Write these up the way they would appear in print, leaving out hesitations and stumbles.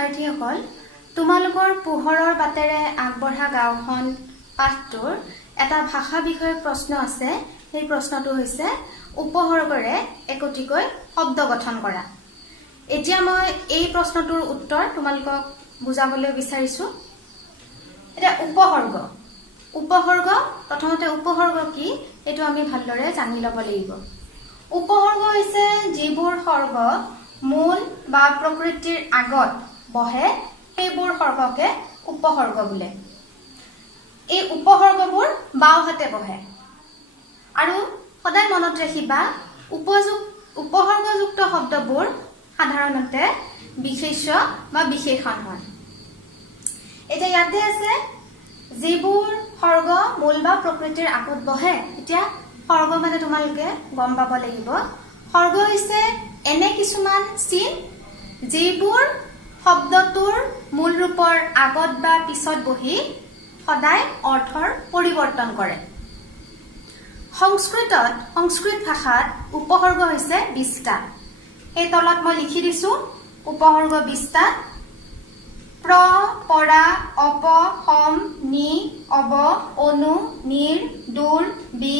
শিক্ষাৰ্থীসকল তোমালোকৰ পোহৰৰ বাটেৰে আগবঢ়া গাঁওখন পাঠটোৰ এটা ভাষা বিষয়ক প্ৰশ্ন আছে। সেই প্ৰশ্নটো হৈছে উপসৰ্গৰে একোটিকৈ শব্দ গঠন কৰা। এতিয়া মই এই প্ৰশ্নটোৰ উত্তৰ তোমালোকক বুজাবলৈ বিচাৰিছো। এটা উপসৰ্গ প্ৰথমতে উপসৰ্গ কি এটো আমি ভালদৰে জানি ল'ব লাগিব। উপসৰ্গ হৈছে যিবোৰ সৰ্গ মূল বা প্ৰকৃতিৰ আগত বহে সেইবোৰ সৰ্গকে উপসৰ্গ বোলে। এই উপসৰ্গবোৰ বাওঁহাতে বহে আৰু সদায় মনত ৰাখিবা উপসৰ্গযুক্ত শব্দবোৰ সাধাৰণতে বিশেষ্য বা বিশেষণ হয়। এতিয়া ইয়াতে আছে যিবোৰ সৰ্গ মূল বা প্ৰকৃতিৰ আগত বহে। এতিয়া সৰ্গ মানে তোমালোকে গম পাব লাগিব। সৰ্গ হৈছে এনে কিছুমান চিন যিবোৰ শব্দটোৰ মূল ৰূপৰ আগত বা পিছত বহি সদায় অৰ্থৰ পৰিৱৰ্তন কৰে। সংস্কৃত ভাষাত উপসৰ্গ হৈছে 20টা। এই তলত মই লিখি দিছো উপসৰ্গ 20টা। প্ৰ, পৰা, অপ, সম, নি, অব, অনু, নিৰ, দূৰ, বি,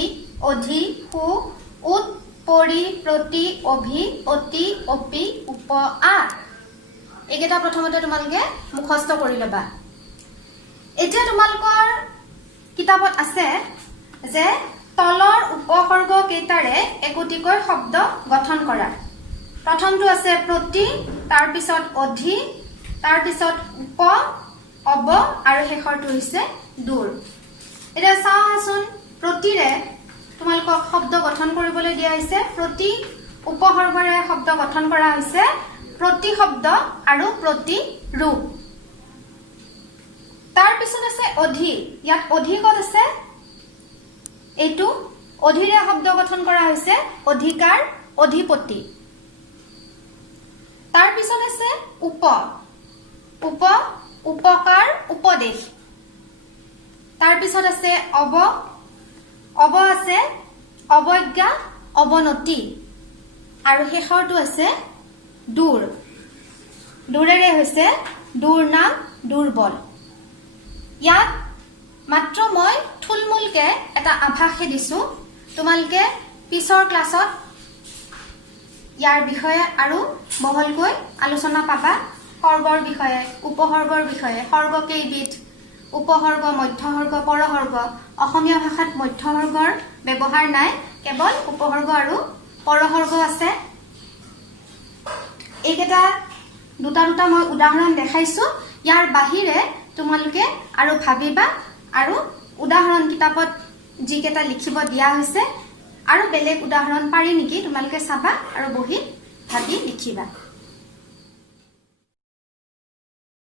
অধি, সু, উত, পৰি, প্ৰতি, অভি, অতি, অপি, উপ, আ। এইকেইটা প্ৰথমতে তোমালোকে মুখস্থ কৰি ল'বা। এতিয়া তোমালোকৰ কিতাপত আছে যে তলৰ উপসৰ্গ কেইটাৰে একোটিকৈ শব্দ গঠন কৰা। প্ৰথমটো আছে প্ৰতি, তাৰ পিছত অধি, তাৰ পিছত উপ, অব আৰু শেষৰটো হৈছে দূৰ। এতিয়া চাওঁচোন প্ৰতিৰে তোমালোকক শব্দ গঠন কৰিবলৈ দিয়া হৈছে। প্ৰতি উপসৰ্গৰে শব্দ গঠন কৰা হৈছে প্ৰতি শব্দ আৰু প্ৰতি ৰূপ। তাৰ পিছত আছে অধি। ইয়াত অধি ক'ত আছে? এইটো অধিৰে শব্দ গঠন কৰা হৈছে অধিকাৰ, অধিপতি। তাৰ পিছত আছে উপ, উপকাৰ, উপদেশ। তাৰ পিছত আছে অব আছে অৱজ্ঞা, অৱনতি আৰু শেষৰটো আছে দূৰ। দূৰেৰে হৈছে দুৰ্নাম, দুৰ্বল। ইয়াত মাত্ৰ মই থুলমূলকে এটা আভাসহে দিছো। তোমালোকে পিছৰ ক্লাছত ইয়াৰ বিষয়ে আৰু বহলকৈ আলোচনা পাবা। সৰ্গৰ বিষয়ে, উপসৰ্গৰ বিষয়ে, সৰ্গ কেইবিধ, উপসৰ্গ, মধ্যসৰ্গ, পৰসৰ্গ। অসমীয়া ভাষাত মধ্যসৰ্গৰ ব্যৱহাৰ নাই, কেৱল উপসৰ্গ আৰু পৰসৰ্গ আছে। এইকেইটা দুটা মই উদাহৰণ দেখাইছো। ইয়াৰ বাহিৰে তোমালোকে আৰু ভাবিবা আৰু উদাহৰণ কিতাপত যিকেইটা লিখিব দিয়া হৈছে আৰু বেলেগ উদাহৰণ পাৰি নেকি তোমালোকে চাবা আৰু বহি ভাবি লিখিবা।